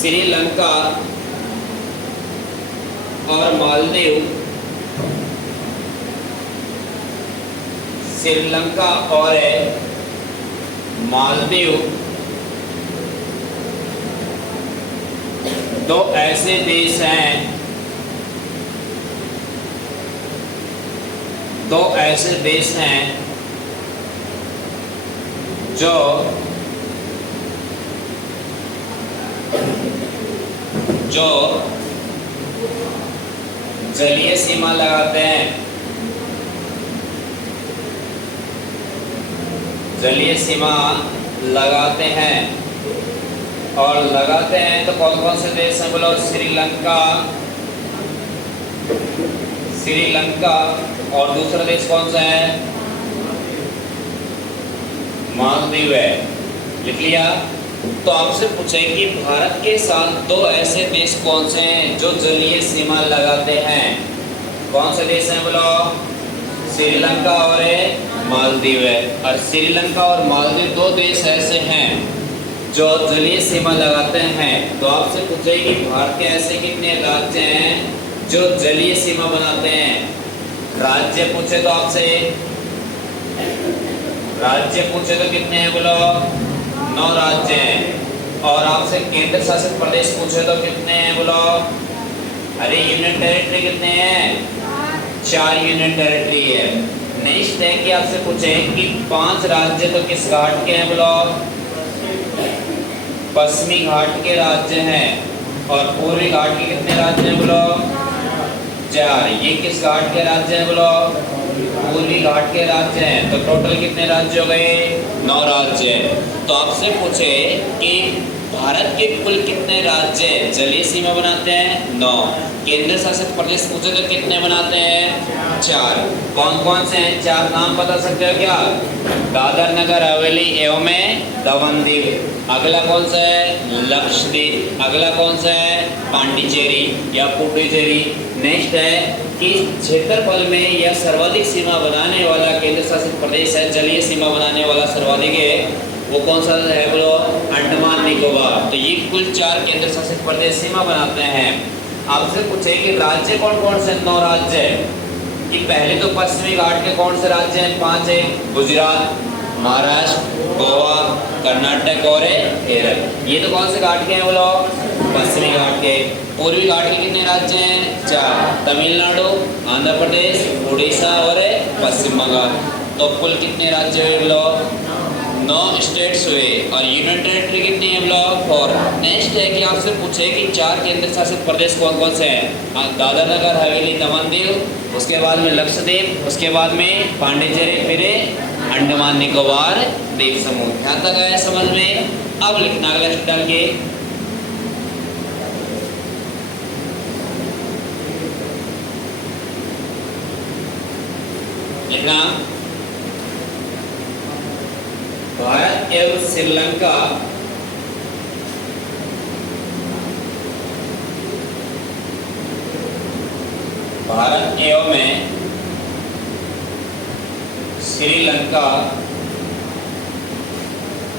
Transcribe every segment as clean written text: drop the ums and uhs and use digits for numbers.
श्रीलंका और मालदीव, श्रीलंका और मालदीव दो ऐसे देश हैं, दो ऐसे देश हैं जो जलीय सीमा लगाते हैं, जलीय सीमा लगाते हैं। और लगाते हैं तो कौन कौन से देश हैं बोलो? श्रीलंका और दूसरा देश कौन सा है? मालदीव है। लिख लिया। तो आपसे पूछे कि भारत के साथ दो ऐसे देश कौन से हैं जो जलीय सीमा लगाते हैं? कौन से देश हैं बोलो? श्रीलंका और मालदीव है। और श्रीलंका और मालदीव दो देश ऐसे हैं जो जलीय सीमा लगाते हैं। तो आपसे पूछे कि भारत के ऐसे कितने राज्य हैं जो जलीय सीमा बनाते हैं? राज्य पूछे तो आपसे, राज्य पूछे तो कितने हैं बोलो? 9 राज्य हैं। और आपसे केंद्र शासित प्रदेश पूछे तो कितने हैं बोलो? अरे यूनियन टेरिटरी कितने हैं? 4 यूनियन टेरिटरी है। नेक्स्ट है कि आपसे पूछे कि 5 राज्य तो किस घाट के हैं बोलो? पश्चिमी घाट के राज्य हैं। और पूर्वी घाट के कितने राज्य हैं बोलो? 4। ये किस घाट के राज्य हैं बोलो? पूर्वी घाट के राज्य हैं। तो टोटल कितने राज्य हो गए? 9 राज्य हैं। तो आपसे पूछे कि भारत के कुल कितने राज्य जलीय सीमा बनाते हैं? 9। केंद्र शासित प्रदेश पूछे तो कितने बनाते हैं? 4। कौन कौन से हैं? 4 नाम बता सकते हो क्या? दादर नगर हवेली एवं दमन-दीव। अगला कौन सा है? लक्षद्वीप। अगला कौन सा है? पांडिचेरी या पुडुचेरी। नेक्स्ट है कि क्षेत्रफल में यह सर्वाधिक सीमा बनाने वाला केंद्र शासित प्रदेश है, जलीय सीमा बनाने वाला सर्वाधिक है, वो कौन सा है बोलो? अंडमान निकोबार। तो ये कुल 4 केंद्र शासित प्रदेश सीमा बनाते हैं। आपसे पूछे कि राज्य कौन कौन से? 9 राज्य है। कि पहले तो पश्चिमी घाट के कौन से राज्य हैं? 5 है। गुजरात, महाराष्ट्र, गोवा, कर्नाटक और केरल। ये तो कौन से घाट के हैं बोलो? पश्चिमी घाट के। पूर्वी घाट के कितने राज्य हैं? 4। तमिलनाडु, आंध्र प्रदेश, उड़ीसा और पश्चिम बंगाल। तो कुल कितने राज्य हुए बोलो? 9 स्टेट्स हुए। और यूनियन टेरिटरी कितनी है बोलो? 4। नेक्स्ट है कि आपसे पूछे कि 4 केंद्र शासित प्रदेश कौन कौन से हैं? दादर नगर हवेली दमन-दीव, उसके बाद में लक्षद्वीप, उसके बाद में पांडिचेरी, फिर अंडमान निकोबार द्वीप समूह। यहाँ तक आया समझ में? अब लिखना अगला डाल के। लिखना भारत एवं श्रीलंका भारत एवं श्रीलंका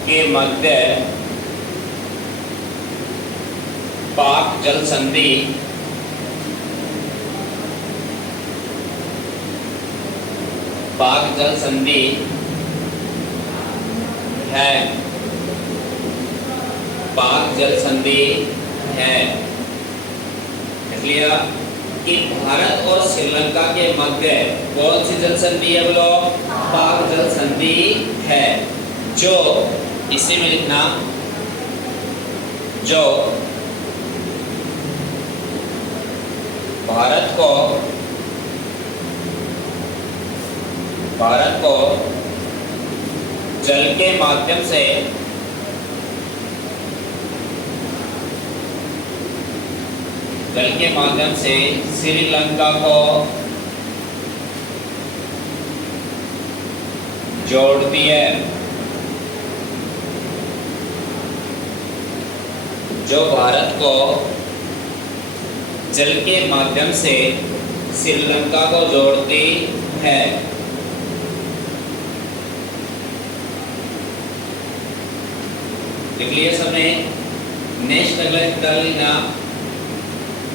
के मध्य पाक जल संधि है। पाक जल संधि है। इसलिए कि भारत और श्रीलंका के मध्य कौन सी जल संधि है बोलो? पाक जल संधि है। जो इसी में लिखना, जो भारत को जल के माध्यम से श्रीलंका को जोड़ती है। जो भारत को जल के माध्यम से श्रीलंका को जोड़ती है। लिख लिया सबने। नेक्स्ट अगला डालना,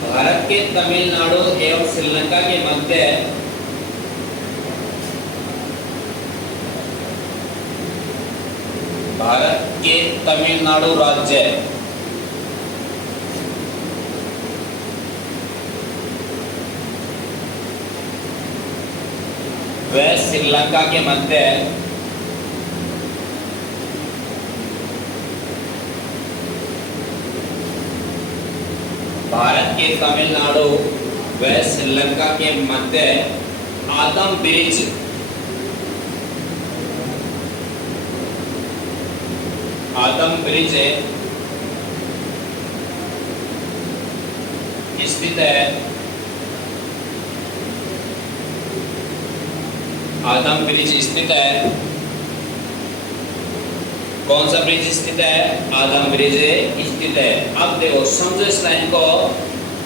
भारत के तमिलनाडु एवं श्रीलंका के मध्य भारत के तमिलनाडु राज्य व श्रीलंका के मध्य भारत के तमिलनाडु व श्रीलंका के मध्य आदम ब्रिज स्थित है। आदम ब्रिज स्थित है। कौन सा ब्रिज स्थित है? आदम ब्रिज स्थित है। अब देखो, समझो इस लाइन को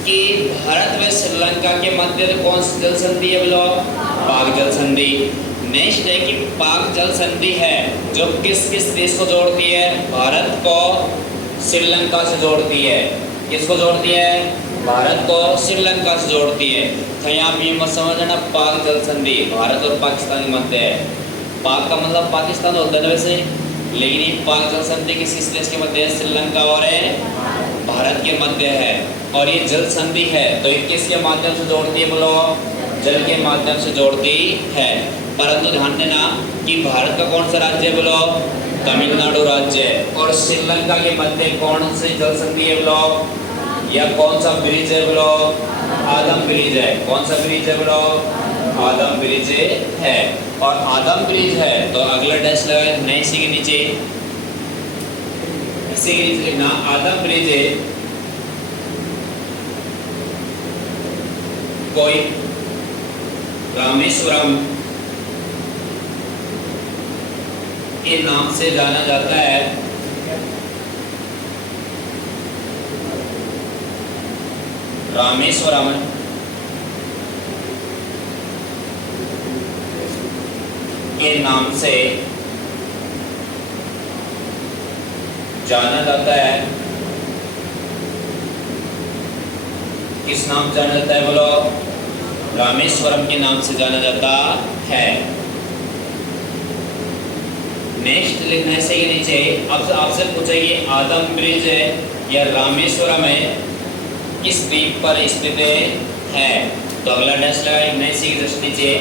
कि भारत व श्रीलंका के मध्य कौन सी जल संधि है? बोलो, पाक जल संधि। नेक्स्ट है कि पाक जल संधि है जो किस किस देश को जोड़ती है? भारत को श्रीलंका से जोड़ती है। किसको जोड़ती है? भारत को श्रीलंका से जोड़ती है। तो यहाँ पे मत समझना, पाक जल संधि भारत और पाकिस्तान के मध्य है। पाक का मतलब पाकिस्तान होता है वैसे, लेकिन ये पाक जल संधि किस देश के मध्य है? श्रीलंका और भारत के मध्य है। और ये जल संधि है तो ये किसके माध्यम से जोड़ती है? बोलो, जल के माध्यम से जोड़ती है। परंतु ध्यान देना कि भारत का कौन सा राज्य है? बोलो, तमिलनाडु राज्य है। और श्रीलंका के मध्य कौन सी जल संधि है? बोलो, या कौन सा ब्रिज है? बोलो, आदम ब्रिज है। कौन सा ब्रिज है? बोलो, आदम ब्रिज है। और आदम ब्रिज है तो अगला डैश लगा नहीं, इसी के नीचे, इसी के नीचे लिखना आदम ब्रिज है कोई रामेश्वरम के नाम से जाना जाता है। रामेश्वरम के नाम से जाना जाता है। किस नाम से जाना जाता है? बोलो, रामेश्वरम के नाम से जाना जाता है। नेक्स्ट लिखना है सही नीचे। अब आपसे पूछेगी आदम ब्रिज है या रामेश्वरम है किस द्वीप पर स्थित है? तो अगला डैश लगा नए सी जस्ट नीचे।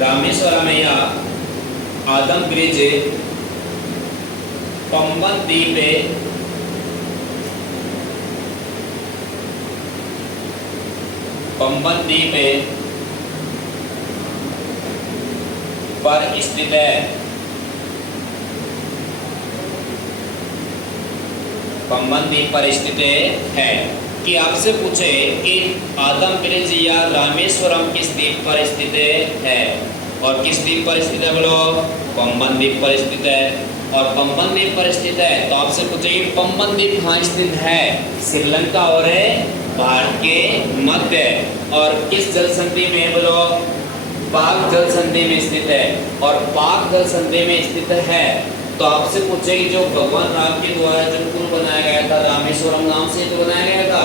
रामेश्वरम या आदम ब्रिज पंबन द्वीप पर स्थित है। पंबन द्वीप पर स्थित है। कि आपसे पूछे कि आदम ब्रिज या रामेश्वरम किस द्वीप पर स्थित है? और किस द्वीप पर स्थित है? बोलो, पंबन द्वीप पर स्थित है। और पंबन द्वीप पर स्थित है तो आपसे पूछे कि पंबन द्वीप कहाँ स्थित है? श्रीलंका और भारत के मध्य। और किस जल संधि में? बोलो, पाक जल संधि में स्थित है। और पाक जल संधि में स्थित है तो आपसे पूछे कि जो भगवान राम के द्वारा जो पुल बनाया गया था, रामेश्वरम नाम से तो बनाया गया था,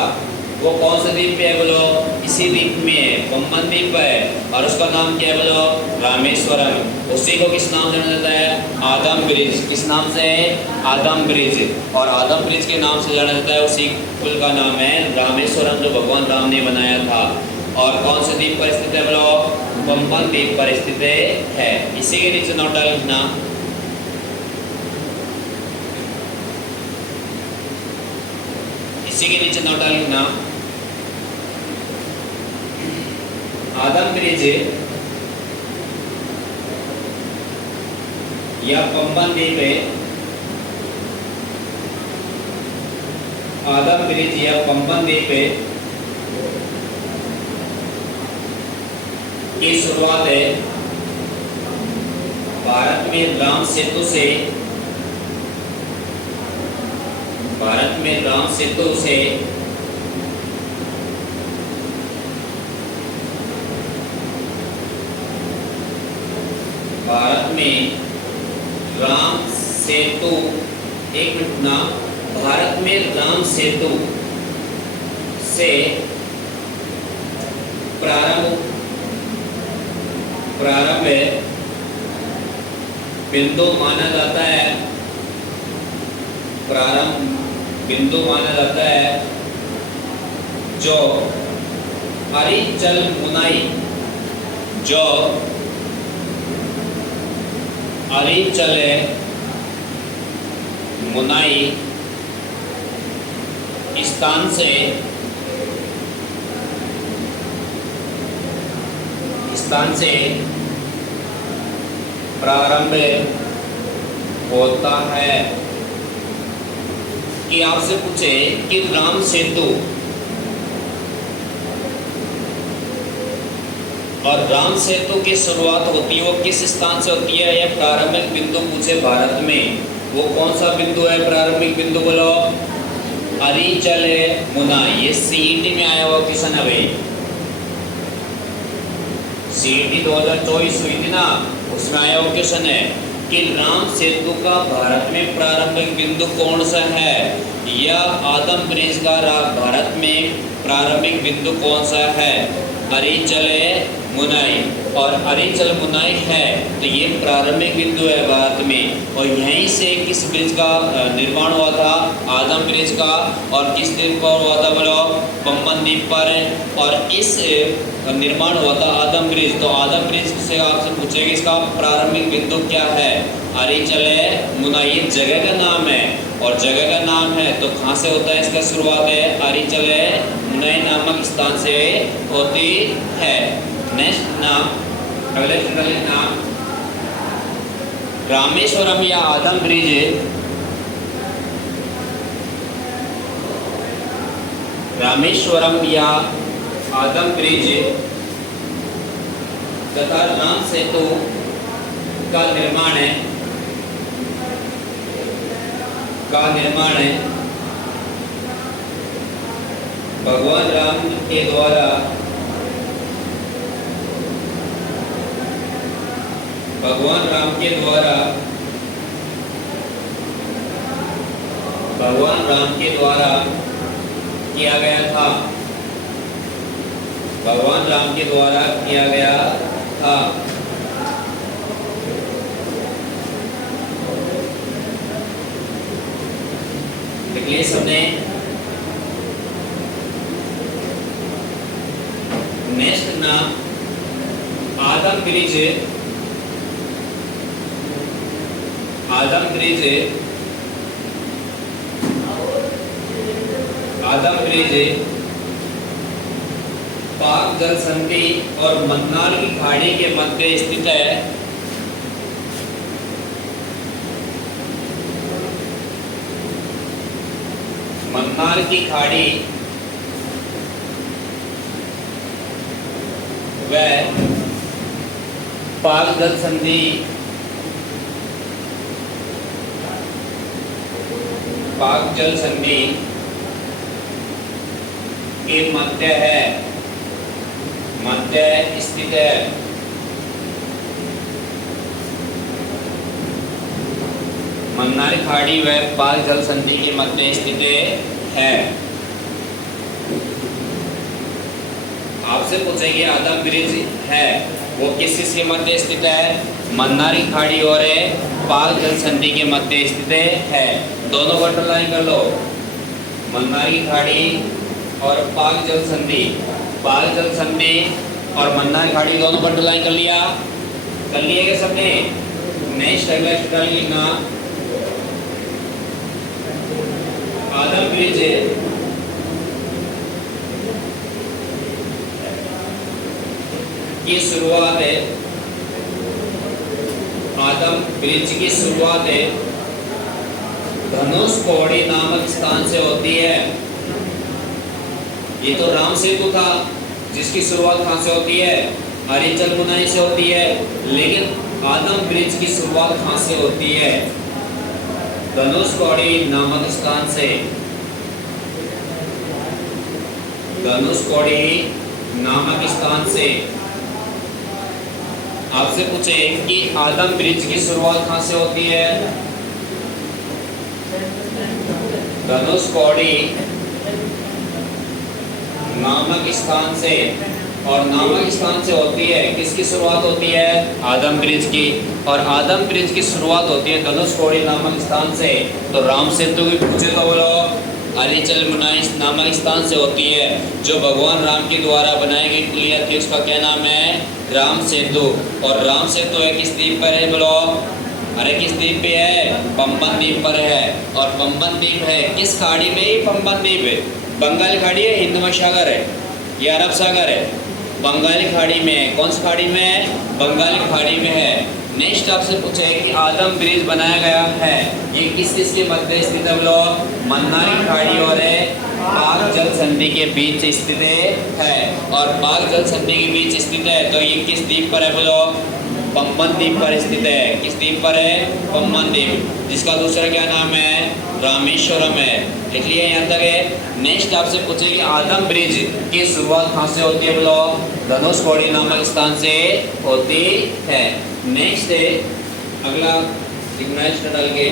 वो कौन से द्वीप पे है? बोलो, इसी द्वीप में है, पंबन द्वीप है। और उसका नाम क्या है? बोलो, रामेश्वरम। उसी को किस नाम से जाना जाता है? आदम ब्रिज। किस नाम से? आदम ब्रिज। और आदम ब्रिज के नाम से जाना जाता है उसी पुल का नाम है रामेश्वरम, जो भगवान राम ने बनाया था। और कौन से द्वीप पर स्थित है? बोलो, पंबन द्वीप पर स्थित है। इसी के नीचे नोट डालना, इसी के नीचे नोट डालना आदम ब्रिज या पंबन द्वीप, आदम ब्रिज या पंबन द्वीप की शुरुआत है भारत में राम सेतु से। भारत में राम सेतु से भारत में राम सेतु, एक मिनट ना, भारत में राम सेतु से प्रारंभ बिंदु माना जाता है, प्रारंभ बिंदु माना जाता है जो अरिचल मुनाई, जो अरिचल मुनाई स्थान से प्रारंभ होता है। कि आपसे पूछे कि राम सेतु और राम सेतु की शुरुआत होती है वो किस स्थान से होती है, या प्रारंभिक बिंदु पूछे भारत में, वो कौन सा बिंदु है प्रारंभिक बिंदु, बोलो अरिचल मुनाई। ये सीईटी में आया हुआ क्वेश्चन है भाई, सीईटी 2024 हुई थी ना, उसमें आया हुआ क्वेश्चन है कि राम सेतु का भारत में प्रारंभिक बिंदु कौन सा है, या आदम ब्रिज का भारत में प्रारंभिक बिंदु कौन सा है, अरिचल मुनाई। और अरिचल मुनाई है तो ये प्रारंभिक बिंदु है भारत में, और यहीं से किस ब्रिज का निर्माण हुआ था, आदम ब्रिज का, और किस द्वीप पर हुआ था, बोलो पंबन द्वीप पर, और इस निर्माण हुआ था आदम ब्रिज। तो आदम ब्रिज से आपसे पूछेगा इसका प्रारंभिक बिंदु क्या है, अरिचल मुनाई, ये जगह का नाम है, और जगह का नाम है तो कहाँ से होता है इसका शुरुआत है, अरिचल मुनाई नामक स्थान से होती है। नेक्स्ट नाम, अगले नाम रामेश्वरम या आदम ब्रिज, रामेश्वरम या आदम ब्रिज तथा राम सेतु का निर्माण भगवान राम के द्वारा किया गया था, भगवान राम के द्वारा किया गया था। देखिए सबने नेक्स्ट नाम आदम ब्रिज, पाक जल संधि और मन्नार की खाड़ी के मध्य स्थित है। मन्नार की खाड़ी व पाक जल संधि के मध्य स्थित है। मन्नार खाड़ी व पाक जल संधि के मध्य स्थित है। आपसे पूछेंगे आदम ब्रिज है वो किस के मध्य स्थित है, मन्नार की खाड़ी और पाक जल संधि के मध्य स्थित है। दोनों को अंडरलाइन कर लो, मन्नार की खाड़ी और पाक जल संधि, पाक जल संधि और मन्नार की खाड़ी दोनों को अंडरलाइन कर लिया क्या सबने। नेक्स्ट अगला स्टेटमेंट लिखना, आदम ब्रिज की शुरुआत है, आदम ब्रिज की शुरुआत है धनुष कोड़ी नामक स्थान से होती है। ये तो राम सेतु था जिसकी शुरुआत कहाँ से होती है, अरिचल मुनाई से होती है, लेकिन आदम ब्रिज की शुरुआत कहाँ से होती है, धनुष कोड़ी नामक स्थान से। धनुष कोड़ी नामक स्थान से। आपसे पूछे कि आदम ब्रिज की शुरुआत कहाँ से होती है, धनुषकोडी नामक स्थान से, और नामक स्थान से होती है, किसकी शुरुआत होती है? आदम ब्रिज की। और आदम ब्रिज की शुरुआत होती है धनुषकोडी नामक स्थान से। तो राम सेतु की पूछे तो बोलो अरिचल मुनाई नामक स्थान से होती है, जो भगवान राम के द्वारा बनाई गई पुलिया थी, उसका क्या नाम है? राम सेतु। और राम सेतु है किस द्वीप पर है बोलो? अरे किस द्वीप पे है? पंबन द्वीप पर है। और पंबन द्वीप है किस खाड़ी में? ही पंबन द्वीप है। बंगाल खाड़ी है, हिंद महासागर है, ये अरब सागर है? बंगाली खाड़ी में है। कौन सी खाड़ी में है? बंगाली खाड़ी में है। नेक्स्ट आपसे पूछे कि आदम ब्रिज बनाया गया है, ये किस किस के मध्य स्थित है बोलो? मन्नारी खाड़ी और पाक जल संधि के बीच स्थित है। और पाक जल संधि के बीच स्थित है, तो ये किस द्वीप पर है बोलो? पंबन द्वीप पर स्थित है। किस द्वीप पर है? पंबन द्वीप, जिसका दूसरा क्या नाम है? रामेश्वरम है। लिख लिया यहाँ तक है। नेक्स्ट आपसे पूछे कि आदम ब्रिज की शुरुआत कहाँ से होती है बोलो? धनुषकोडी नामक स्थान से होती है। नेक्स्ट है अगला सिग्नेचर डाल के,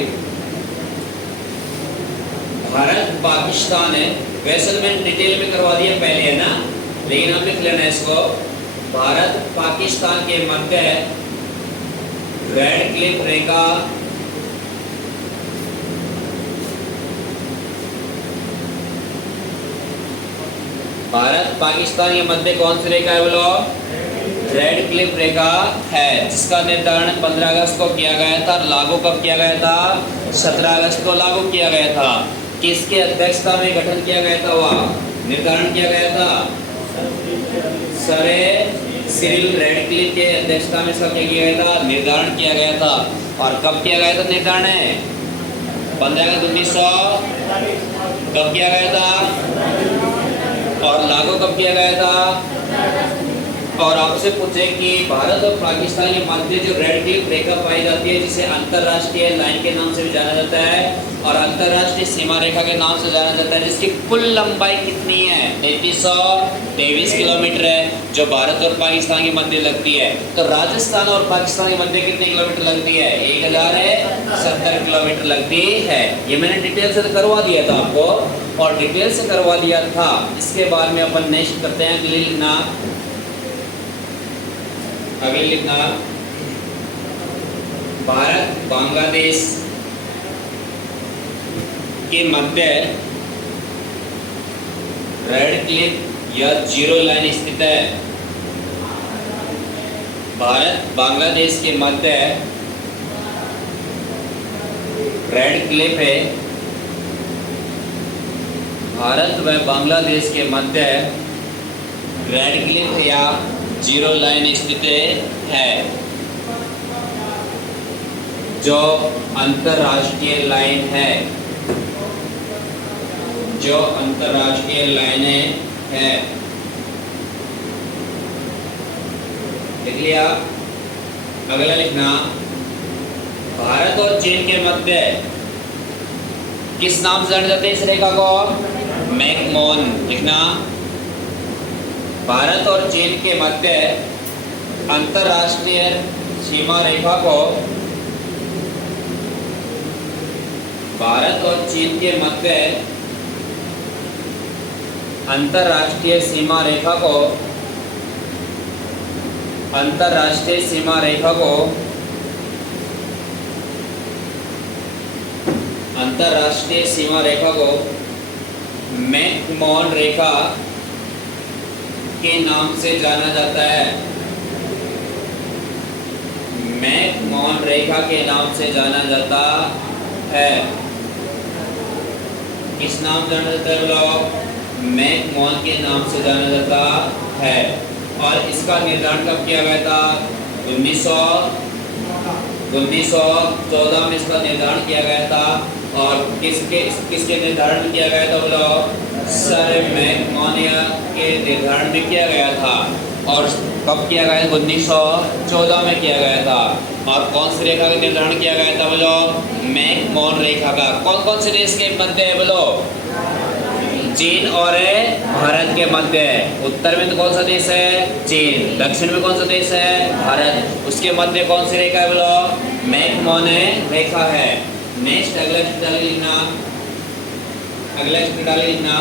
भारत पाकिस्तान है। वैसे तो मैंने डिटेल में करवा दिया पहले है ना, लेकिन हम लिख लेना इसको। भारत पाकिस्तान के मध्य रेड क्लिफ रेखा भारत पाकिस्तान के मध्य कौन सी रेखा है बोलो? रेड क्लिफ रेखा है, जिसका निर्धारण 15 अगस्त को किया गया था। लागू कब किया गया था? 17 अगस्त को लागू किया गया था। किसके अध्यक्षता में गठन किया गया था? वह निर्धारण किया गया था सर सिरिल रेडक्लिफ के अध्यक्षता में इसका क्या किया गया था? निर्धारण किया गया था। और कब किया गया था निर्धारण? 15 अगस्त 1900 कब किया गया था? और लागू कब किया गया था? और आपसे पूछे कि भारत और पाकिस्तान के मध्य जो रेड क्लिफ रेखा पाई जाती है, जिसे अंतरराष्ट्रीय लाइन के नाम से भी जाना जाता है और अंतरराष्ट्रीय सीमा रेखा के नाम से जाना जाता है, जिसकी कुल लंबाई कितनी है? 3323 किलोमीटर है, जो भारत और पाकिस्तान के मध्य लगती है। तो राजस्थान और पाकिस्तान के मध्य कितने किलोमीटर लगती है? 1070 किलोमीटर लगती है। ये मैंने डिटेल से करवा दिया था आपको, और डिटेल से करवा दिया था। इसके बाद में अपन नेक्स्ट करते हैं। अगले लिखना भारत बांग्लादेश के मध्य रेड क्लिफ या जीरो लाइन स्थित है। भारत बांग्लादेश के मध्य रेड क्लिफ है। भारत व बांग्लादेश के मध्य रेड क्लिफ या जीरो लाइन स्थित है, जो अंतरराष्ट्रीय लाइन है, जो अंतरराष्ट्रीय लाइनें है। लिख लिया। अगला लिखना, भारत और चीन के मध्य किस नाम से जाना जाता है इस रेखा को? मैकमोहन। लिखना, भारत और चीन के मध्य अंतरराष्ट्रीय सीमा रेखा को, भारत और चीन के मध्य अंतरराष्ट्रीय सीमा रेखा को, अंतरराष्ट्रीय सीमा रेखा को अंतरराष्ट्रीय सीमा रेखा को मैकमोहन रेखा के नाम से जाना जाता है। मैकमोहन रेखा के नाम से जाना जाता है। किस नाम से जाना जाता है लोग? मैकमोहन के नाम से जाना जाता है। और इसका निर्धारण कब किया गया था? 1914 में इसका निर्धारण किया गया था। और किसके निर्धारण में किया गया था बोलो? सर मैकमोहन के निर्धारण में किया गया था। और कब किया गया? 1914 में किया गया था। और कौन सी रेखा का निर्धारण किया गया था बोलो? मैकमोहन रेखा का। कौन कौन से देश के मध्य है बोलो? चीन और भारत के मध्य है। उत्तर में तो कौन सा देश है? चीन। दक्षिण में कौन सा देश है? भारत। उसके मध्य कौन सी रेखा है बोलो? मैकमोहन रेखा है। नेक्स्ट अगला डाल लिखना, अगला डाल लिखना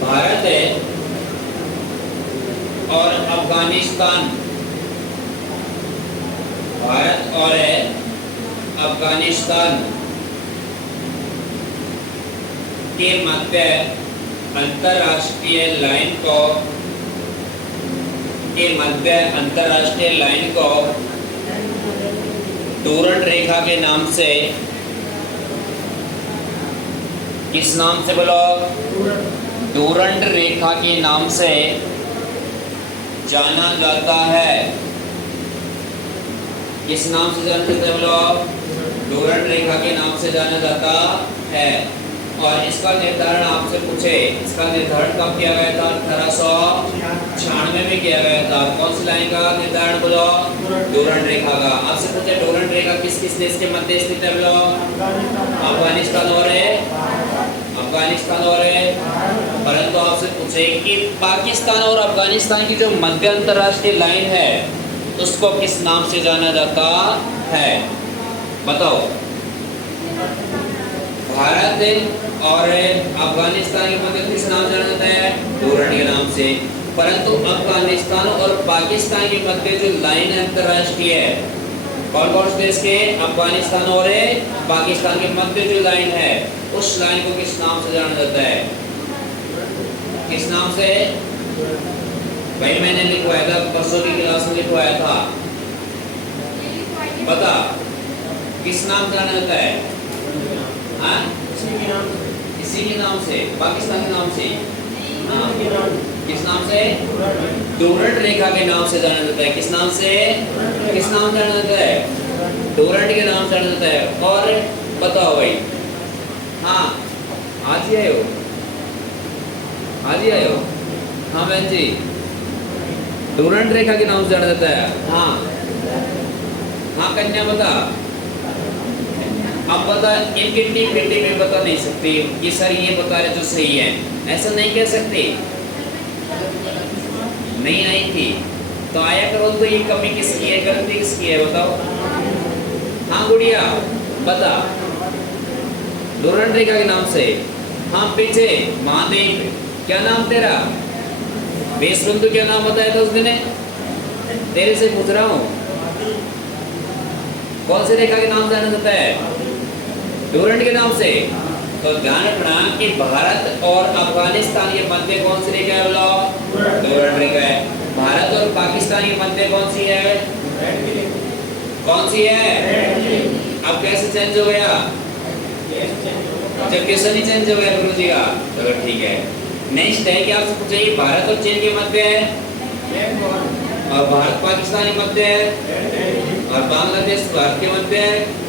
भारत है और अफगानिस्तान, भारत और है अफगानिस्तान के मध्य अंतरराष्ट्रीय लाइन को, के मध्य अंतरराष्ट्रीय लाइन को डूरंड रेखा के नाम से, किस नाम से बोलो? डूरंड रेखा के नाम से जाना जाता है। किस नाम से जाना जाता है बोलो? डूरंड रेखा के नाम से जाना जाता है। और इसका निर्धारण आपसे पूछे, इसका निर्धारण कब किया गया था? 1896 में किया गया था। कौन सी लाइन का निर्धारण बोलो? डूरंड रेखा का। आपसे पूछे डूरंड रेखा किस किस देश के मध्य स्थित है बोलो? अफगानिस्तान और है, अफगानिस्तान और है। परंतु आपसे पूछे कि पाकिस्तान और अफगानिस्तान की जो मध्य अंतरराष्ट्रीय लाइन है उसको किस नाम से जाना जाता है? बताओ। भारत और अफगानिस्तान के मध्य किस नाम से जाना जाता है? डूरंड के नाम से। परंतु अफगानिस्तान और पाकिस्तान के मध्य जो लाइन है अंतरराष्ट्रीय है, कौन कौन से देश के? अफगानिस्तान और पाकिस्तान के मध्य जो लाइन है उस लाइन को किस नाम से जाना जाता है? किस नाम से? भाई मैंने लिखवाया था, परसों की क्लास में लिखवाया था। बता किस नाम से जाना जाता है? हाँ? इसी के नाम से, पाकिस्तान के नाम से। हाँ? किस नाम से? डूरंड रेखा के नाम से जाना जाता है। किस नाम से? किस नाम से जाना जाता है? डूरंड के नाम से जाना जाता है। और बताओ भाई। हाँ आज ही आए हो? आज ही आए हो? हाँ बहन जी, डूरंड रेखा के नाम से जाना जाता है। हाँ हाँ कन्या बता। अब बता, इनकी टीम बेटी में बता नहीं सकती कि सर ये बता रहे जो सही है, ऐसा नहीं कह सकते। नहीं आई थी तो आया करो। तो ये कमी किसकी है, गलती किसकी है बताओ? हाँ गुड़िया बता। डूरंड रेखा के नाम से। हाँ पीछे महादेव, क्या नाम तेरा? बेसबंधु क्या नाम बताया था उस दिन? तेरे से पूछ रहा हूँ, कौन सी रेखा के नाम से जाना जाता है? डूरंड के नाम से। तो ध्यान रखना कि भारत और अफगानिस्तान के मध्य कौन सी रेखा है बोलो? डूरंड रेखा है। भारत और पाकिस्तान के मध्य कौन सी है? कौन सी है? अब कैसे चेंज हो गया? जब क्वेश्चन ही चेंज हो गया गुरु जी का। चलो ठीक है। नेक्स्ट है कि आपसे पूछे भारत और चीन के मध्य है, और भारत पाकिस्तान के मध्य है, और बांग्लादेश भारत के मध्य है।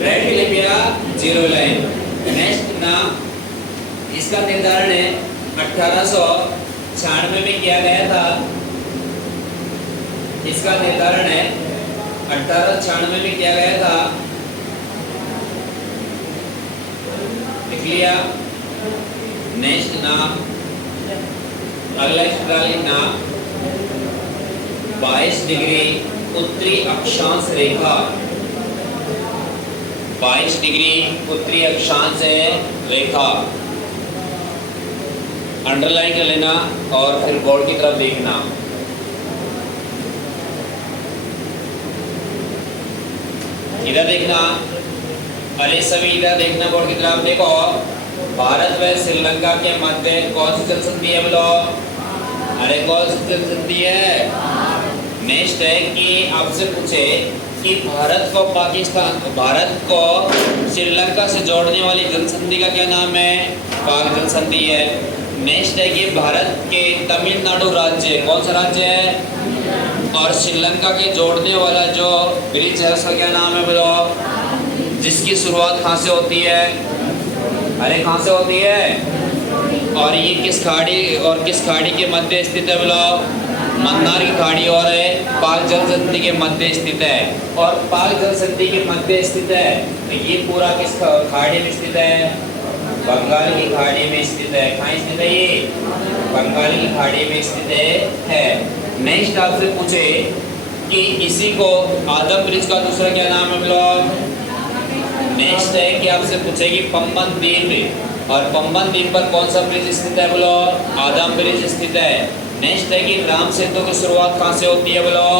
रेड के लिए मेरा जीरो लाइन। नेक्स्ट ना, इसका निर्धारण है 1896 में किया गया था। इसका निर्धारण है 1896 में किया गया था। लिख लिया। नेक्स्ट ना, अगला डालिए ना 22 डिग्री उत्तरी अक्षांश रेखा, 22 डिग्री उत्तरी अक्षांश रेखा अंडरलाइन कर लेना और फिर बोर्ड की तरफ देखना। इधर देखना, अरे सभी इधर देखना, बोर्ड की तरफ देखो। भारत व श्रीलंका के मध्य कौन सी जलसंधि है बोलो? अरे कौन सी जलसंधि है? नेक्स्ट है कि आपसे पूछे कि भारत को श्रीलंका से जोड़ने वाली जलसंधि का क्या नाम है? पाक जलसंधि है। नेक्स्ट है कि भारत के तमिलनाडु राज्य कौन सा राज्य है, और श्रीलंका के जोड़ने वाला जो ब्रिज है उसका क्या नाम है बोलो? जिसकी शुरुआत कहाँ से होती है? अरे कहाँ से होती है? और ये किस खाड़ी के मध्य स्थित है बोलो? मन्नार की खाड़ी और पाक जलसंधि के मध्य स्थित है। और पाक जलसंधि के मध्य स्थित है तो ये पूरा किस खाड़ी में स्थित है? बंगाल की खाड़ी में स्थित है। कहाँ स्थित है ये? बंगाल की खाड़ी में स्थित है। नेक्स्ट आपसे पूछे कि इसी को आदम ब्रिज का दूसरा क्या नाम है बोलो? नेक्स्ट है कि आपसे पूछेगी पंबन द्वीप, और पंबन द्वीप पर कौन सा ब्रिज स्थित है बोलो? आदम ब्रिज स्थित है। नेक्स्ट है कि राम सेतु की शुरुआत कहाँ से होती है बोलो?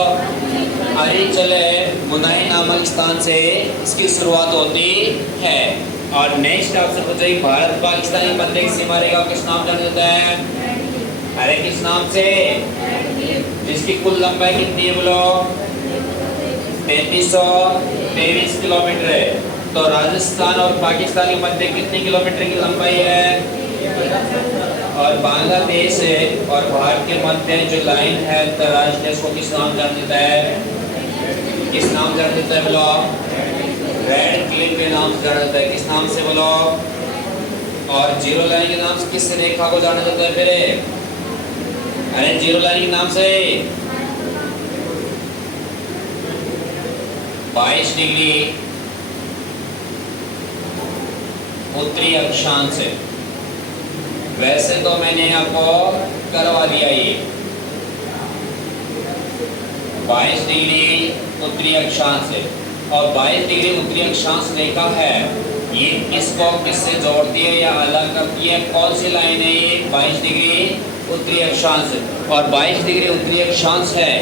अरिचल मुनाई नामक स्थान से इसकी शुरुआत होती है। और नेक्स्ट आपसे पूछेगी भारत पाकिस्तान की मध्य की सीमा रेखा किस नाम जाना जाता है? अरे किस नाम से? जिसकी कुल लंबाई कितनी है बोलो? 3523 किलोमीटर है। तो राजस्थान और पाकिस्तान के मध्य कितने किलोमीटर की लंबाई है? और बांग्लादेश और भारत के मध्य जो लाइन है अंतरराष्ट्रीय, उसको किस नाम जाना जाता है? किस नाम जाना जाता है बोलो? रेड क्लिफ के नाम से जाना जाता है। किस नाम से बोलो? और जीरो लाइन के नाम से किस रेखा को जाना जाता है फिर? अरे जीरो लाइन के नाम से 22 डिग्री उत्तरी अक्षांश है। वैसे तो मैंने आपको करवा दिया ये 22 डिग्री उत्तरी अक्षांश है, और 22 डिग्री उत्तरी अक्षांश रेखा है, ये किसको किससे जोड़ती है या अलग करती है? कौन सी लाइन है ये? 22 डिग्री उत्तरी अक्षांश। और 22 डिग्री उत्तरी अक्षांश है,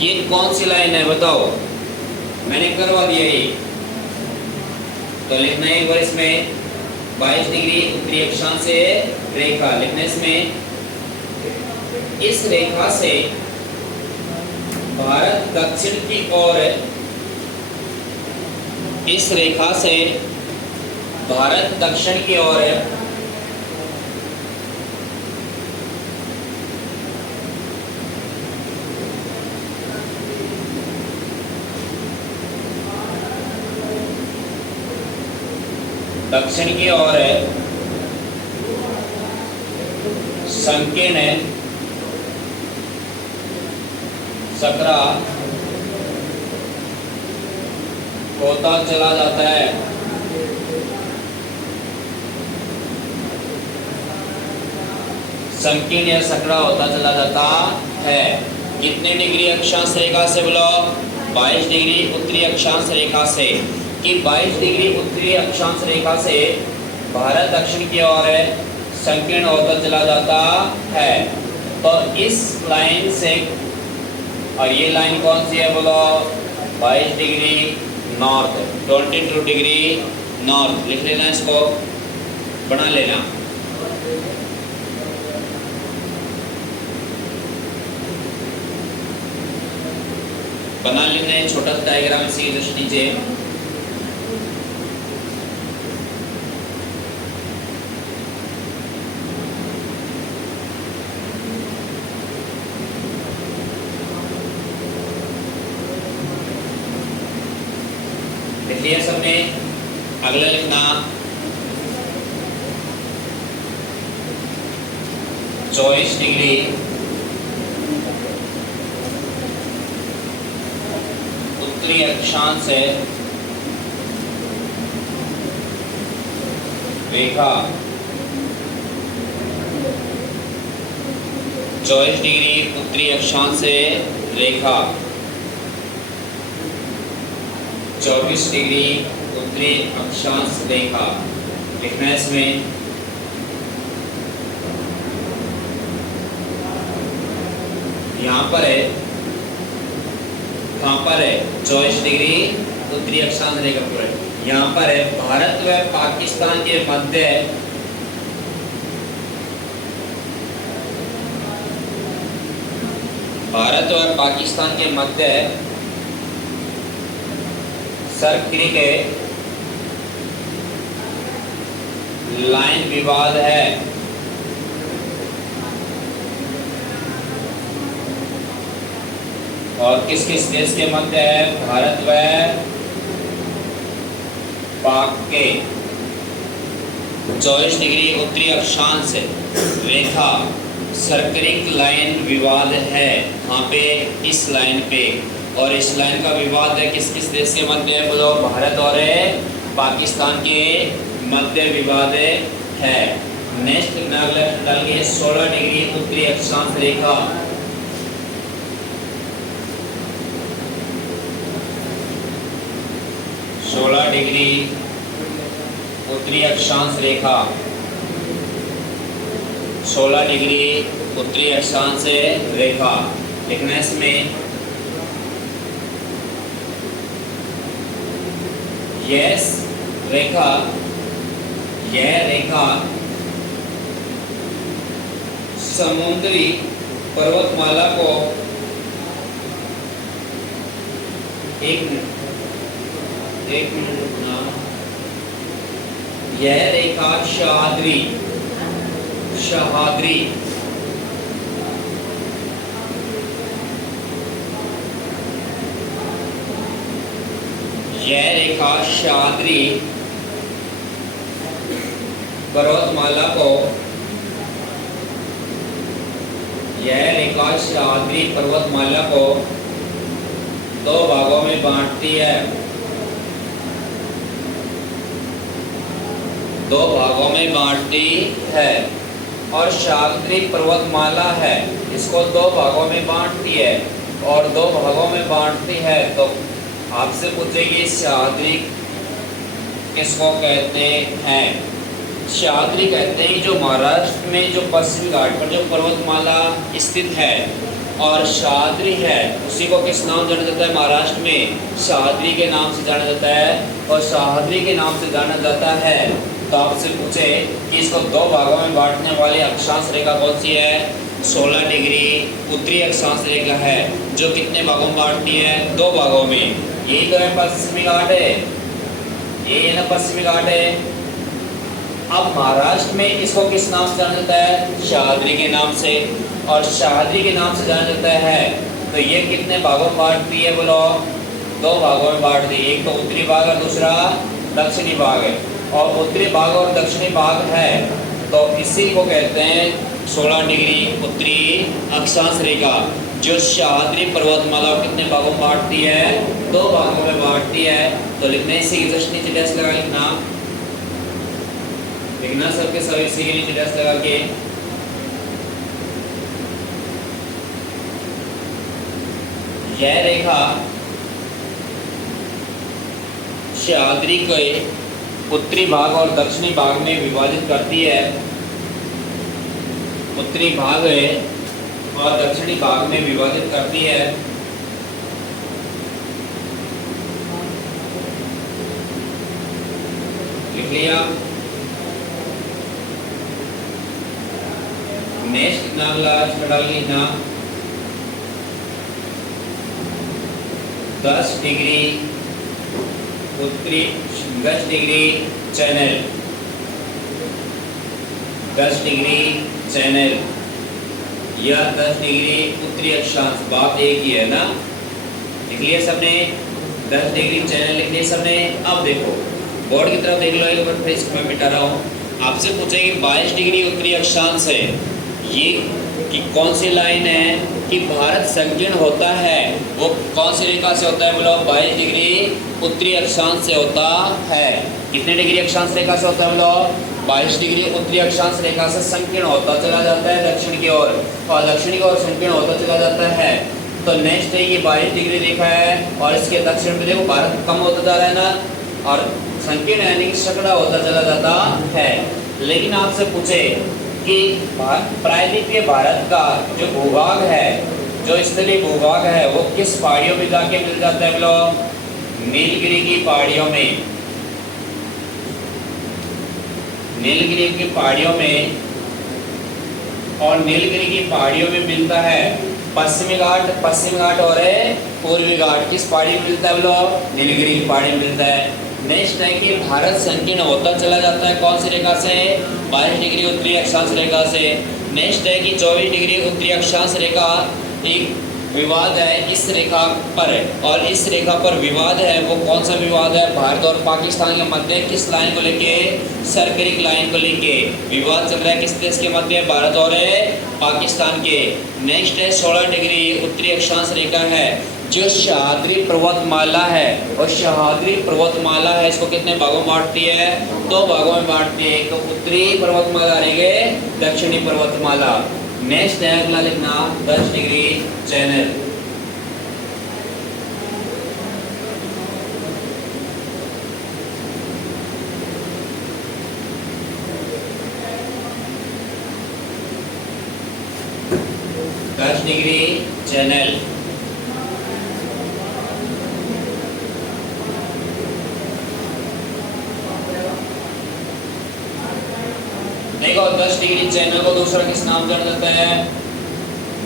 ये कौन सी लाइन है बताओ? मैंने करवा दिया ये, तो लिखना है एक बार इसमें 22 डिग्री उत्तरी अक्षांश से रेखा लिखने। इसमें इस रेखा से भारत दक्षिण की ओर, इस रेखा से भारत दक्षिण की ओर दक्षिण की ओर संकीर्ण सकरा होता चला जाता है। संकीर्ण या सकरा होता चला जाता है। कितने डिग्री अक्षांश रेखा से बोलो? 22 डिग्री उत्तरी अक्षांश रेखा से। कि 22 डिग्री उत्तरी अक्षांश रेखा से भारत दक्षिण की ओर संकीर्ण होता चला जाता है। तो इस लाइन से, और ये लाइन कौन सी है बोलो? 22 डिग्री नॉर्थ, 22 डिग्री नॉर्थ लिख लेना, इसको बना लेना। बना लेना छोटा सा डायग्राम इसी जस्ट नीचे। सबने अगला लिखना 24 डिग्री उत्तरी अक्षांश से रेखा 24 डिग्री उत्तरी अक्षांश से रेखा 24 डिग्री उत्तरी अक्षांश रेखा लिखना है इसमें। यहाँ पर है, कहाँ पर है? 24 डिग्री उत्तरी अक्षांश रेखा पर है। यहाँ पर है भारत व पाकिस्तान के मध्य, भारत और पाकिस्तान के मध्य सर्किल के लाइन विवाद है। और किस किस देश के मध्य है? भारत व पाक के 24 डिग्री उत्तरी अक्षांश रेखा सर्किल लाइन विवाद है। वहाँ पे इस लाइन पे, और इस लाइन का विवाद है किस किस देश के मध्य है बोलो? भारत और पाकिस्तान के मध्य विवाद है। नेक्स्ट अगला डाल के 16 डिग्री उत्तरी अक्षांश रेखा 16 डिग्री उत्तरी अक्षांश रेखा 16 डिग्री उत्तरी अक्षांश रेखा लिखना है इसमें। यह रेखा समुद्री पर्वतमाला को एक मिनट ना, यह रेखा सह्याद्री यह रेखा सह्याद्री पर्वतमाला को दो भागों में बांटती है। और सह्याद्री पर्वतमाला है, इसको दो भागों में बांटती है और दो भागों में बांटती है। तो आपसे पूछेगी सह्याद्री किसको कहते हैं? सह्याद्री कहते हैं जो महाराष्ट्र में जो पश्चिमी घाट पर जो पर्वतमाला स्थित है और सह्याद्री है, उसी को किस नाम जाना जाता है? महाराष्ट्र में सह्याद्री के नाम से जाना जाता है। और सह्याद्री के नाम से जाना जाता है तो आपसे पूछे कि इसको दो भागों में बांटने वाली अक्षांश रेखा कौन सी है? 16 डिग्री उत्तरी अक्षांश रेखा है, जो कितने भागों में बांटती है? दो भागों में। यही तो है पश्चिमी घाट है, ये ना पश्चिमी घाट है। अब महाराष्ट्र में इसको किस नाम से जाना जाता है? सह्याद्री के नाम से। और सह्याद्री के नाम से जाना जाता है तो ये कितने भागों में बांटती है? बोलो, दो भागों में बांटती है। एक तो उत्तरी भाग और दूसरा दक्षिणी भाग है। और उत्तरी भाग और दक्षिणी भाग है तो इसी को कहते हैं 16 डिग्री उत्तरी अक्षांश रेखा, जो सह्याद्री पर्वतमाला कितने भागों में बांटती है? दो भागों में बांटती है। तो लिखने इसी के जस्ट नीचे डैश लगा लिखना सबके सब इसी के नीचे डैश लगा के। यह रेखा सह्याद्री के उत्तरी भाग और दक्षिणी भाग में विभाजित करती है। उत्तरी भाग है और दक्षिणी भाग में विभाजित करती है। लिख लिया। नेक्स्ट नाम डाल लिखना 10 डिग्री उत्तरी 10 डिग्री चैनल 10 डिग्री चैनल या 10 डिग्री उत्तरी अक्षांश, बात एक ही है ना। लिख लिया सबने? 10 डिग्री चैनल लिख लिया सबने। अब देखो बोर्ड की तरफ देख लो एक बार, फिर इसको मैं मिटा रहा हूँ। आपसे पूछेगी 22 डिग्री उत्तरी अक्षांश है, ये कि कौन सी लाइन है कि भारत संकीर्ण होता है, वो कौन सी रेखा से होता है? बोलो, 22 डिग्री उत्तरी अक्षांश से होता है। कितने डिग्री अक्षांश रेखा से होता है? बोलो, 22 डिग्री उत्तरी अक्षांश रेखा से संकीर्ण होता चला जाता है दक्षिण की ओर, और दक्षिण की ओर संकीर्ण होता चला जाता है। तो नेक्स्ट है ये 22 डिग्री रेखा है और इसके दक्षिण में देखो भारत कम होता जा रहा है ना, और संकीर्ण यानी कि सकड़ा होता चला जाता है। लेकिन आपसे पूछे कि प्रायद्वीपीय भारत का जो भूभाग है, जो स्थलीय भूभाग है, वो किस पहाड़ियों में जाके मिल जाता है? बोलो, नीलगिरी की पहाड़ियों में। नीलगिरी की पहाड़ियों में, और नीलगिरी की पहाड़ियों में मिलता है पश्चिमी घाट और पूर्वी घाट। किस पहाड़ी में मिलता है? बोलो, नीलगिरी की पहाड़ी में मिलता है। नेक्स्ट है कि भारत संकीर्ण होता चला जाता है कौन सी रेखा से? 22 डिग्री उत्तरी अक्षांश रेखा से। नेक्स्ट है कि 24 डिग्री उत्तरी अक्षांश रेखा एक विवाद है इस रेखा पर, और इस रेखा पर विवाद है वो कौन सा विवाद है? भारत और पाकिस्तान के मध्य किस लाइन को लेके? सरक्रिक लाइन को लेके विवाद चल रहा है। किस देश के मध्य? भारत और पाकिस्तान के। नेक्स्ट है 16 डिग्री उत्तरी अक्षांश रेखा है, जो सह्याद्री पर्वतमाला है, और सह्याद्री पर्वतमाला है इसको कितने भागों में बांटती है? दो भागों में बांटती है। तो उत्तरी पर्वतमाला रहेंगे, दक्षिणी पर्वतमाला। नेक्स्ट है अगला लिखना 10 डिग्री चैनल। Degree channel. देखो 10 डिग्री चैनल को दूसरा किस नाम जाना जाता है?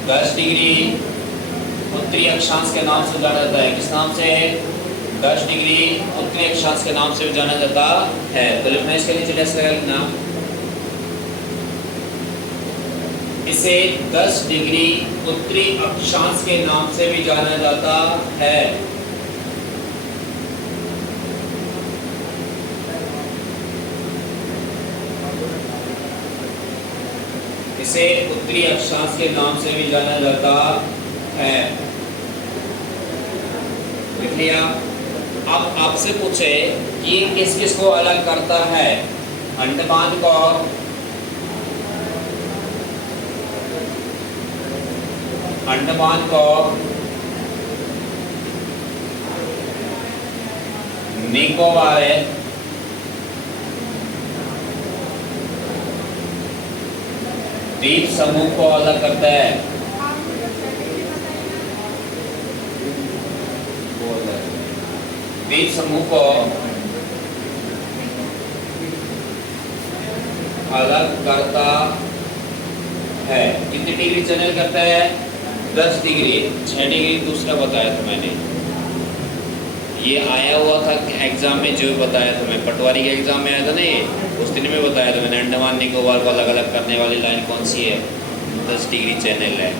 10 डिग्री उत्तरी अक्षांश के नाम से जाना जाता है। किस नाम से? 10 डिग्री उत्तरी अक्षांश के नाम से जाना जाता है। तो लिखना इसके नीचे डैश लगा लिखना। इसे 10 डिग्री उत्तरी अक्षांश के नाम से भी जाना जाता है। इसे उत्तरी अक्षांश के नाम से भी जाना जाता है। देख लिया। अब आपसे पूछे ये किस किस को अलग करता है? अंडमान को निकोबार द्वीप समूह को अलग करता है। द्वीप समूह को अलग करता है। कितनी डिग्री चैनल करता है? 10 डिग्री। 6 डिग्री दूसरा बताया था मैंने, ये आया हुआ था एग्जाम में, जो बताया था मैं पटवारी के एग्जाम में आया था ना, ये उस दिन में बताया था मैंने। अंडमान निकोबार को अलग अलग करने वाली लाइन कौन सी है? 10 डिग्री चैनल है।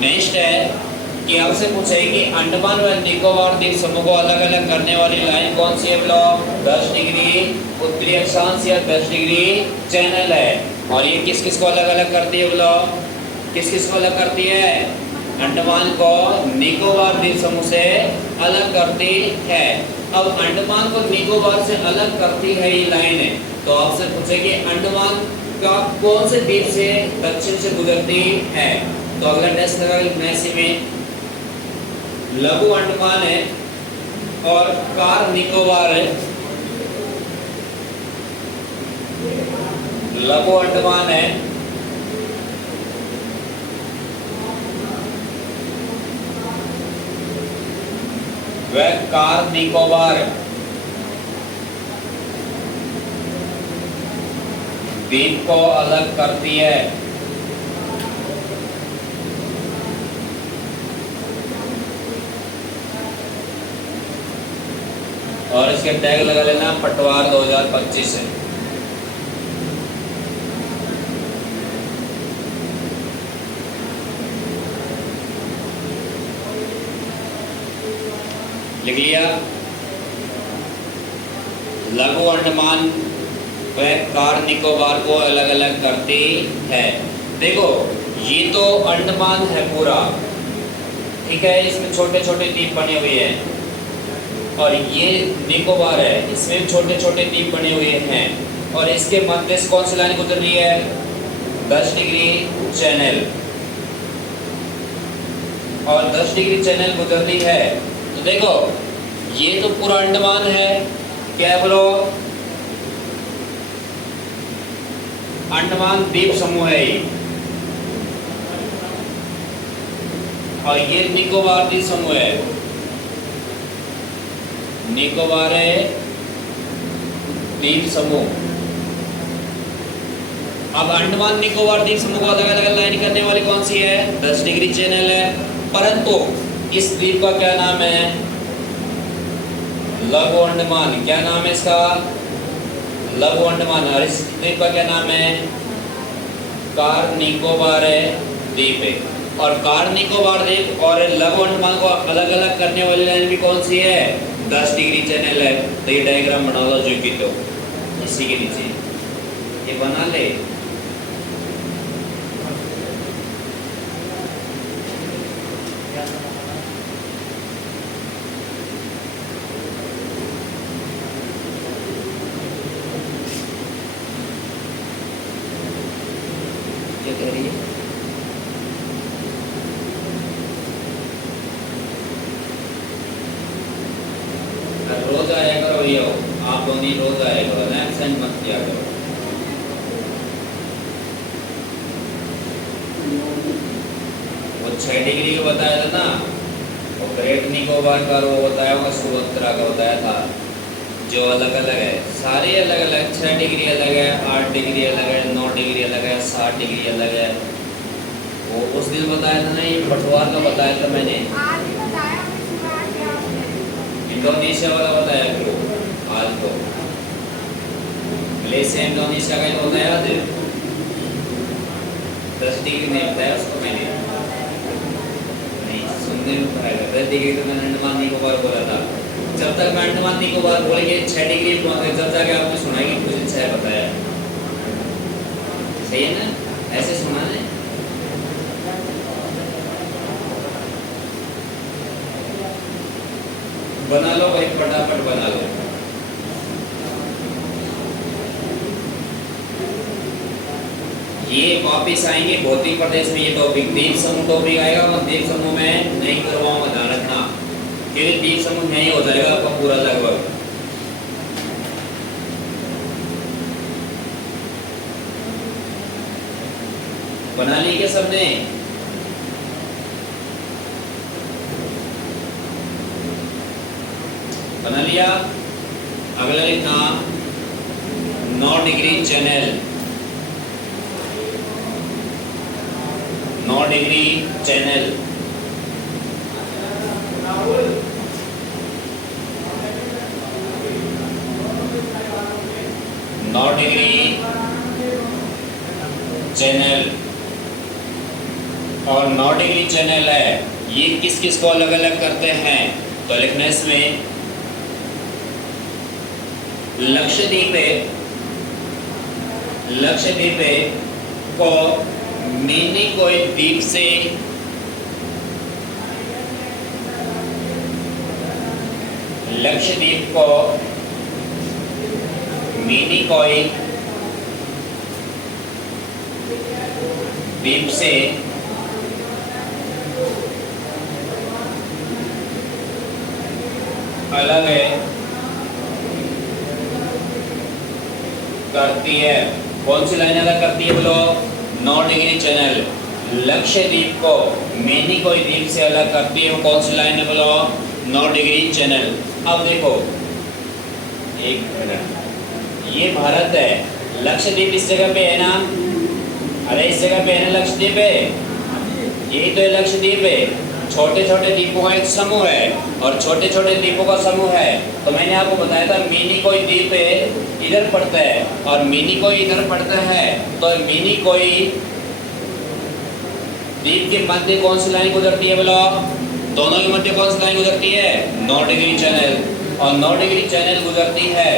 नेक्स्ट है कि आपसे पूछे कि अंडमान व निकोबार द्वीप समूह को अलग अलग करने वाली लाइन कौन सी है? बोलो 10 डिग्री उत्तरी अक्षांश या 10 डिग्री चैनल है। और ये किस किस को अलग अलग करती है? बोलो किस किस को अलग करती है? अंडमान को निकोबार द्वीप समूह से अलग करती है। अब अंडमान को निकोबार से अलग करती है ये लाइन है, तो आपसे पूछे कि अंडमान का कौन से द्वीप से दक्षिण से गुजरती है? तो अगला टेस्ट लगा लिखना है। इसी में लघु अंडमान है और कार निकोबार है। लघु अंडमान है वह कार निकोबार द्वीप को अलग करती है। और इसके टैग लगा लेना पटवार 2025 है। लिख लिया। लघु अंडमान व कार निकोबार को अलग अलग करती है। देखो ये तो अंडमान है पूरा, ठीक है, इसमें छोटे छोटे द्वीप बने हुए हैं। और ये निकोबार है, इसमें छोटे छोटे द्वीप बने हुए हैं। और इसके मध्य से कौन सी लाइन गुजर रही है? 10 डिग्री चैनल। और 10 डिग्री चैनल गुजर रही है। तो देखो ये तो पूरा अंडमान है, क्या बोलो? अंडमान द्वीप समूह है ये। और ये निकोबार द्वीप समूह है। निकोबार है द्वीप समूह। अब अंडमान निकोबार द्वीप समूह को अलग अलग लाइन करने वाली कौन सी है? 10 डिग्री चैनल है। परंतु इस द्वीप का क्या नाम है? लघु अंडमान। क्या नाम है इसका? लघु अंडमान। और इस द्वीप का क्या नाम है? कार निकोबार द्वीप है। और कार निकोबार द्वीप और लघु अंडमान को अलग अलग करने वाली लाइन भी कौन सी है? 10 डिग्री चैनल है। तो ये डायग्राम बना लो जो कि तो इसी के नीचे ये बना ले। क्या कह रही है? रोज आया करो, ये आप लोग नहीं रोज आया करो, एब्सेंट मत किया करो। तो 6 डिग्री का बताया था ना, और ग्रेट निकोबार का वो बताया होगा, सुवत्रा का बताया था, जो अलग अलग है, सारे अलग अलग। 6 डिग्री अलग है, 8 डिग्री अलग है, 9 डिग्री अलग है, 7 डिग्री अलग है। वो उस दिन बताया था ना, ये पटवार का बताया था मैंने, इंडोनेशिया वाला बताया फिर आज तो मलेशिया इंडोनेशिया का ही तो बताया था। 10 डिग्री नहीं बताया उसको मैंने, नहीं सुनने में बताया 10 डिग्री तो मैंने अंडमान निकोबार बोला था। जब तक मैं अंडमान निकोबार बोलेंगे 6 डिग्री जब जाके आपने सुना कि मुझे 6 बताया, सही है ना, ऐसे सुना है। बना लो भाई, फटाफट बना लो। ये वापिस आएंगे भौतिक प्रदेश में, ये टॉपिक द्वीप समूह टॉपिक आएगा, और द्वीप समूह में नहीं करवाऊंगा, ध्यान रखना, क्योंकि द्वीप समूह नहीं हो जाएगा आपका पूरा लगभग। बना ली क्या सबने? बना लिया? अगला लिखना 9 डिग्री चैनल, 9 डिग्री चैनल। नौ डिग्री चैनल, और 9 डिग्री चैनल है, ये किस किस को अलग अलग करते हैं? तो लिखना इसमें लक्षद्वीप है, लक्षद्वीप है को मिनिकॉय द्वीप से लक्षद्वीप को मिनिकॉय द्वीप से अलग है करती है। कौन सी लाइन अलग करती है बोलो? 9 डिग्री चैनल लक्षद्वीप को मिनिकॉय द्वीप से अलग करती है, वो कौन सी लाइन है बोलो? 9 डिग्री चैनल। अब देखो एक मिनट, ये भारत है, लक्षद्वीप इस जगह पे है ना, अरे इस जगह पे है ना लक्षद्वीप है, यही तो लक्षद्वीप है। छोटे छोटे द्वीपों का एक समूह है, और छोटे छोटे द्वीपों का समूह है। तो मैंने आपको बताया था मिनिकॉय द्वीप इधर पड़ता है और मिनिकॉय इधर पड़ता है, तो मिनिकॉय द्वीप के मध्य कौन सी लाइन गुजरती है बोलो? दोनों के मध्य कौन सी लाइन गुजरती है? 9 डिग्री चैनल, और 9 डिग्री चैनल गुजरती है।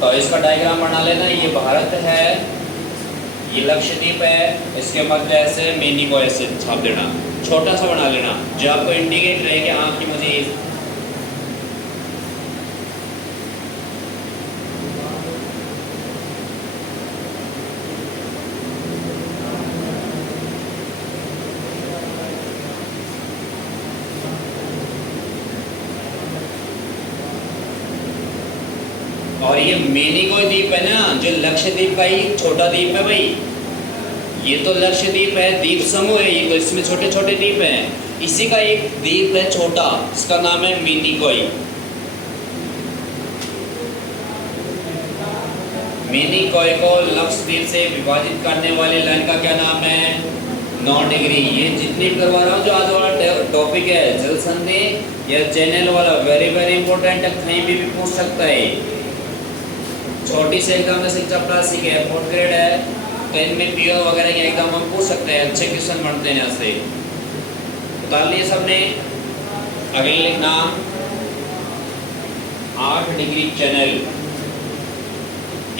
तो इसका डायग्राम बना लेना, ये भारत है, ये लक्षद्वीप है, इसके मध्य ऐसे मिनिकॉय ऐसे छाप देना, छोटा सा बना लेना, जो आपको इंडिकेट रहे कि हाँ कि मुझे और ये मिनिकॉय द्वीप है ना, जो लक्षद्वीप का ही छोटा द्वीप है भाई, ये तो लक्षद्वीप है, द्वीप समूह है, ये तो इसमें छोटे छोटे द्वीप हैं, इसी का एक द्वीप है छोटा, इसका नाम है मिनिकॉय। मिनिकॉय को लक्षद्वीप से विभाजित करने वाली लाइन का क्या नाम है? 9 डिग्री। ये जितनी करवा रहा हूँ, जो आज वाला टॉपिक है जल संधि या चैनल वाला, वेरी वेरी इंपॉर्टेंट है, कहीं भी पूछ सकता है। छोटी से एग्जाम में शिक्षा क्लासिक है, 4th ग्रेड है, तो इनमें पीओ वगैरह के एग्जाम हम पूछ सकते हैं, अच्छे क्वेश्चन बनते हैं यहाँ से। उतार लिए सबने? अगले लिखना 8 डिग्री चैनल,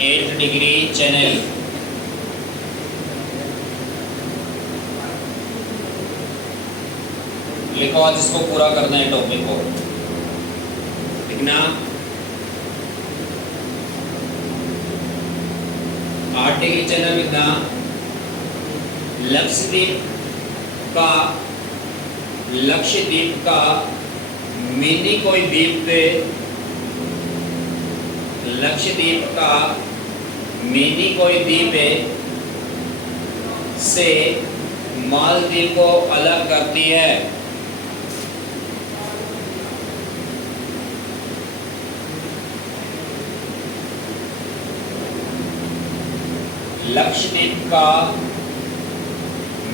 8 डिग्री चैनल। लिखो, आज इसको पूरा करना है टॉपिक को। लिखना 8 डिग्री चैनल लिखना, लक्षद्वीप का मिनिकॉय द्वीप पे, लक्षद्वीप का मिनिकॉय द्वीप से मालदीव को अलग करती है? लक्षद्वीप का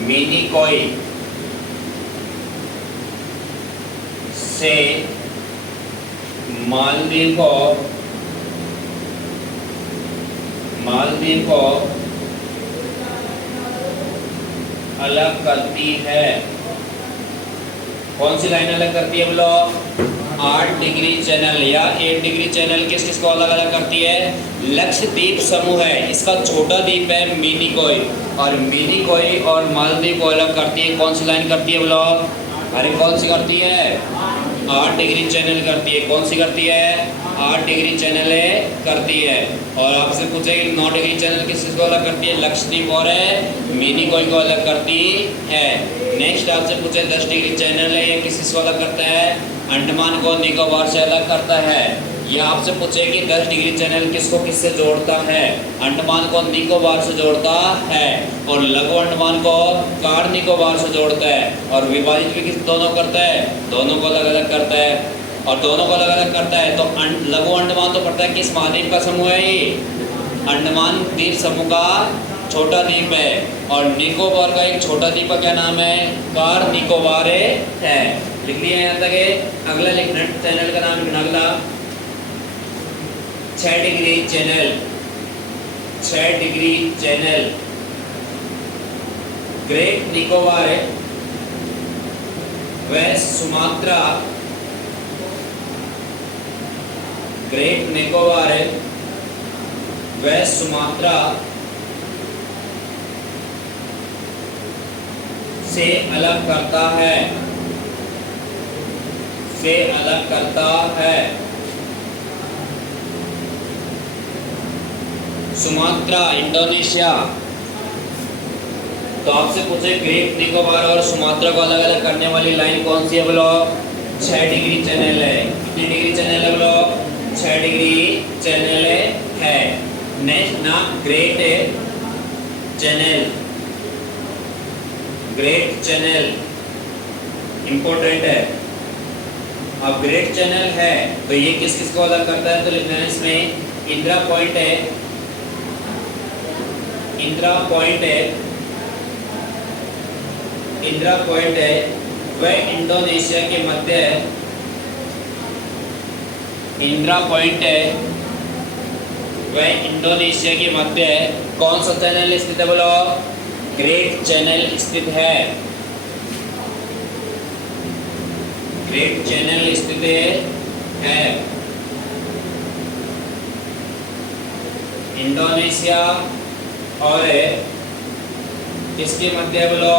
मिनिकॉय से मालदीव को अलग करती है। कौन सी लाइन अलग करती है बोलो? 8 डिग्री चैनल या 8 डिग्री चैनल किस किस को अलग अलग करती है? लक्षद्वीप समूह है, इसका छोटा द्वीप है मिनिकॉय, और मिनिकॉय और मालदीव को अलग करती है। कौन सी लाइन करती है बोलो? अरे कौन सी करती है? 8 डिग्री चैनल करती है। कौन सी करती है? 8 डिग्री चैनल करती है। और आपसे पूछे कि 9 डिग्री चैनल किस को अलग करती है? लक्षद्वीप और मिनिकॉय को अलग करती है। नेक्स्ट आपसे पूछे 10 डिग्री चैनल है, ये किस को अलग करता है? अंडमान को निकोबार से अलग करता है। या आपसे पूछे कि 10 डिग्री चैनल किसको किससे जोड़ता है? अंडमान को निकोबार से जोड़ता है, और लघु अंडमान को कार निकोबार से जोड़ता है, और विभाजित भी किस दोनों करता है? दोनों को अलग अलग करता है। और दोनों को अलग अलग करता है तो लघु अंडमान तो पड़ता है किस महाद्वीप का समूह है? ये अंडमान द्वीप समूह का छोटा द्वीप है, और निकोबार का एक छोटा द्वीप का क्या नाम है? कार निकोबार है। लिख लिया यहाँ तक। अगला लिखना चैनल का नाम लिखना। अगला 6 degree channel, 6 degree channel great Nicobar व सुमात्रा, ग्रेट निकोबार व सुमात्रा से अलग करता है, से अलग करता है। सुमात्रा इंडोनेशिया, तो आपसे पूछे ग्रेट निकोबार और सुमात्रा को अलग अलग करने वाली लाइन कौन सी है बोलो? 6 डिग्री चैनल है। कितनी डिग्री चैनल है बोलो? 6 डिग्री चैनल है। नेक्स्ट ना great channel, great channel important है। अब ग्रेट चैनल है तो ये किस किस को अलग करता है? तो लिखना है इसमें इंदिरा पॉइंट है, इंदिरा पॉइंट है, इंदिरा पॉइंट है वह इंडोनेशिया के मध्य है। इंदिरा पॉइंट है वह इंडोनेशिया के मध्य है। कौन सा चैनल स्थित है बोलो? ग्रेट चैनल स्थित है, ग्रेट चैनल स्थित है। इंडोनेशिया और किसके मध्य बोलो?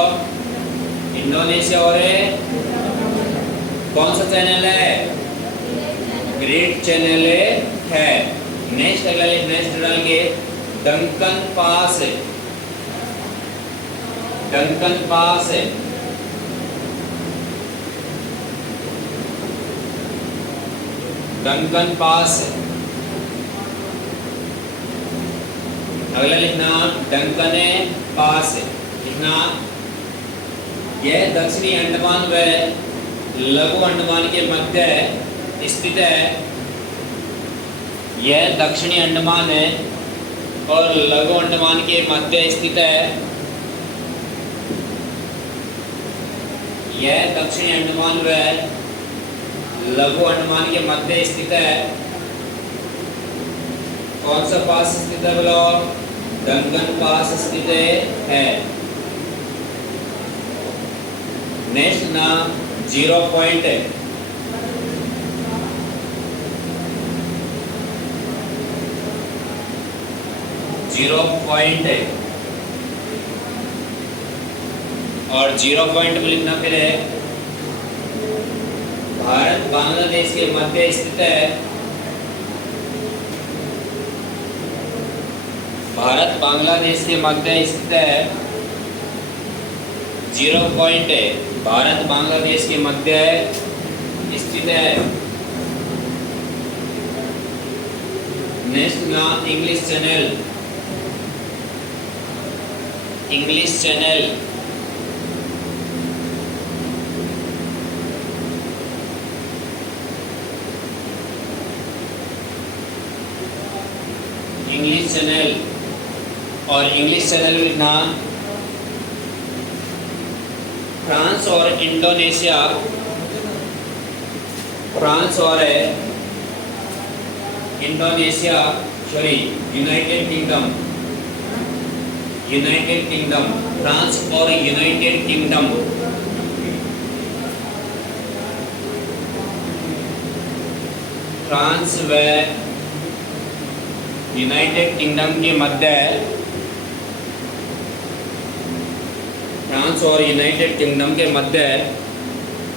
इंडोनेशिया और कौन सा चैनल है? ग्रेट चैनल है। नेक्स्ट अगला नेक्स्ट डालेंगे Duncan pass, Duncan pass Duncan pass. अगला लिखना डंकन पास लिखना। यह दक्षिणी अंडमान व लघु अंडमान के मध्य स्थित है। यह दक्षिणी अंडमान है और लघु अंडमान के मध्य स्थित है। यह दक्षिणी अंडमान व लघु अंडमान के मध्य स्थित है। कौन सा पास स्थित है बोलो? डंकन पास स्थित है। नेक्स्ट ना 0 पॉइंट है। और 0 पॉइंट में लिखना फिर है भारत बांग्लादेश के मध्य स्थित है। भारत बांग्लादेश के मध्य स्थित है। 0 पॉइंट है भारत बांग्लादेश के मध्य स्थित है। नेक्स्ट ना English channel, English channel English channel, और इंग्लिश चैनल लिखना फ्रांस और इंडोनेशिया, फ्रांस और Indonesia, sorry United kingdom, United kingdom, France और यूनाइटेड किंगडम, फ्रांस व यूनाइटेड किंगडम के मध्य, फ्रांस और यूनाइटेड किंगडम के मध्य